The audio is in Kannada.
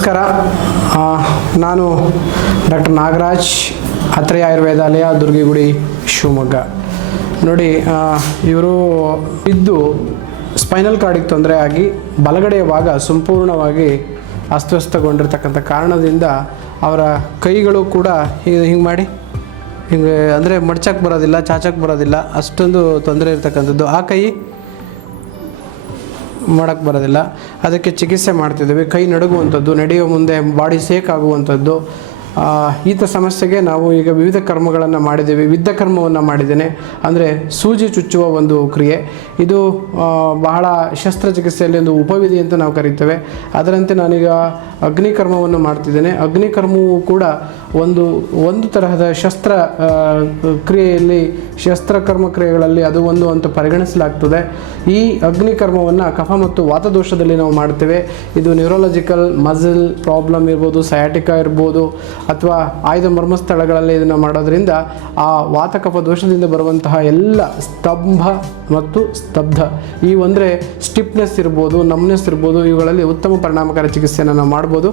ನಮಸ್ಕಾರ. ನಾನು ಡಾಕ್ಟರ್ ನಾಗರಾಜ್, ಅತ್ರೇಯ ಆಯುರ್ವೇದಾಲಯ, ದುರ್ಗಿಗುಡಿ, ಶಿವಮೊಗ್ಗ. ನೋಡಿ, ಇವರು ಇದ್ದು ಸ್ಪೈನಲ್ ಕಾರ್ಡಿಗೆ ತೊಂದರೆ ಆಗಿ ಬಲಗಡೆಯ ಭಾಗ ಸಂಪೂರ್ಣವಾಗಿ ಅಸ್ತವ್ಯಸ್ತಗೊಂಡಿರ್ತಕ್ಕಂಥ ಕಾರಣದಿಂದ ಅವರ ಕೈಗಳು ಕೂಡ ಹಿಂಗೆ ಮಾಡಿ ಹಿಂಗೆ ಅಂದರೆ ಮಡ್ಚಕ್ಕೆ ಬರೋದಿಲ್ಲ, ಚಾಚಕ್ಕೆ ಬರೋದಿಲ್ಲ, ಅಷ್ಟೊಂದು ತೊಂದರೆ ಇರ್ತಕ್ಕಂಥದ್ದು. ಆ ಕೈ ಮಾಡೋಕ್ಕೆ ಬರೋದಿಲ್ಲ. ಅದಕ್ಕೆ ಚಿಕಿತ್ಸೆ ಮಾಡ್ತಿದ್ದೀವಿ. ಕೈ ನಡುಗುವಂಥದ್ದು, ನಡೆಯೋ ಮುಂದೆ ಬಾಡಿ ಸೇಕ್ ಆಗುವಂಥದ್ದು, ಈತ ಸಮಸ್ಯೆಗೆ ನಾವು ಈಗ ವಿವಿಧ ಕರ್ಮಗಳನ್ನು ಮಾಡಿದ್ದೀವಿ. ವಿದ್ಧ ಕರ್ಮವನ್ನು ಮಾಡಿದ್ದೇನೆ, ಅಂದರೆ ಸೂಜಿ ಚುಚ್ಚುವ ಒಂದು ಕ್ರಿಯೆ. ಇದು ಬಹಳ ಶಸ್ತ್ರಚಿಕಿತ್ಸೆಯಲ್ಲಿ ಒಂದು ಉಪವಿಧಿ ಅಂತ ನಾವು ಕರೀತೇವೆ. ಅದರಂತೆ ನಾನೀಗ ಅಗ್ನಿಕರ್ಮವನ್ನು ಮಾಡ್ತಿದ್ದೇನೆ. ಅಗ್ನಿಕರ್ಮವು ಕೂಡ ಒಂದು ತರಹದ ಶಸ್ತ್ರ ಕ್ರಿಯೆಯಲ್ಲಿ, ಶಸ್ತ್ರಕರ್ಮ ಕ್ರಿಯೆಗಳಲ್ಲಿ ಅದು ಒಂದು ಅಂತ ಪರಿಗಣಿಸಲಾಗ್ತದೆ. ಈ ಅಗ್ನಿಕರ್ಮವನ್ನು ಕಫ ಮತ್ತು ವಾತದೋಷದಲ್ಲಿ ನಾವು ಮಾಡ್ತೇವೆ. ಇದು ನ್ಯೂರೋಲಾಜಿಕಲ್ ಮಸಲ್ ಪ್ರಾಬ್ಲಮ್ ಇರ್ಬೋದು, ಸಯಾಟಿಕಾ ಇರ್ಬೋದು, ಅಥವಾ ಆಯ್ದ ಮರ್ಮಸ್ಥಳಗಳಲ್ಲಿ ಇದನ್ನು ಮಾಡೋದ್ರಿಂದ ಆ ವಾತಕಫ ದೋಷದಿಂದ ಬರುವಂತಹ ಎಲ್ಲ ಸ್ತಂಭ ಮತ್ತು ಸ್ತಬ್ಧ, ಈ ಅಂದರೆ ಸ್ಟಿಫ್ನೆಸ್ ಇರ್ಬೋದು, ನಮ್ನೆಸ್ ಇರ್ಬೋದು, ಇವುಗಳಲ್ಲಿ ಉತ್ತಮ ಪರಿಣಾಮಕಾರಿ ಚಿಕಿತ್ಸೆಯನ್ನು ನಾವು ಮಾಡ್ಬೋದು.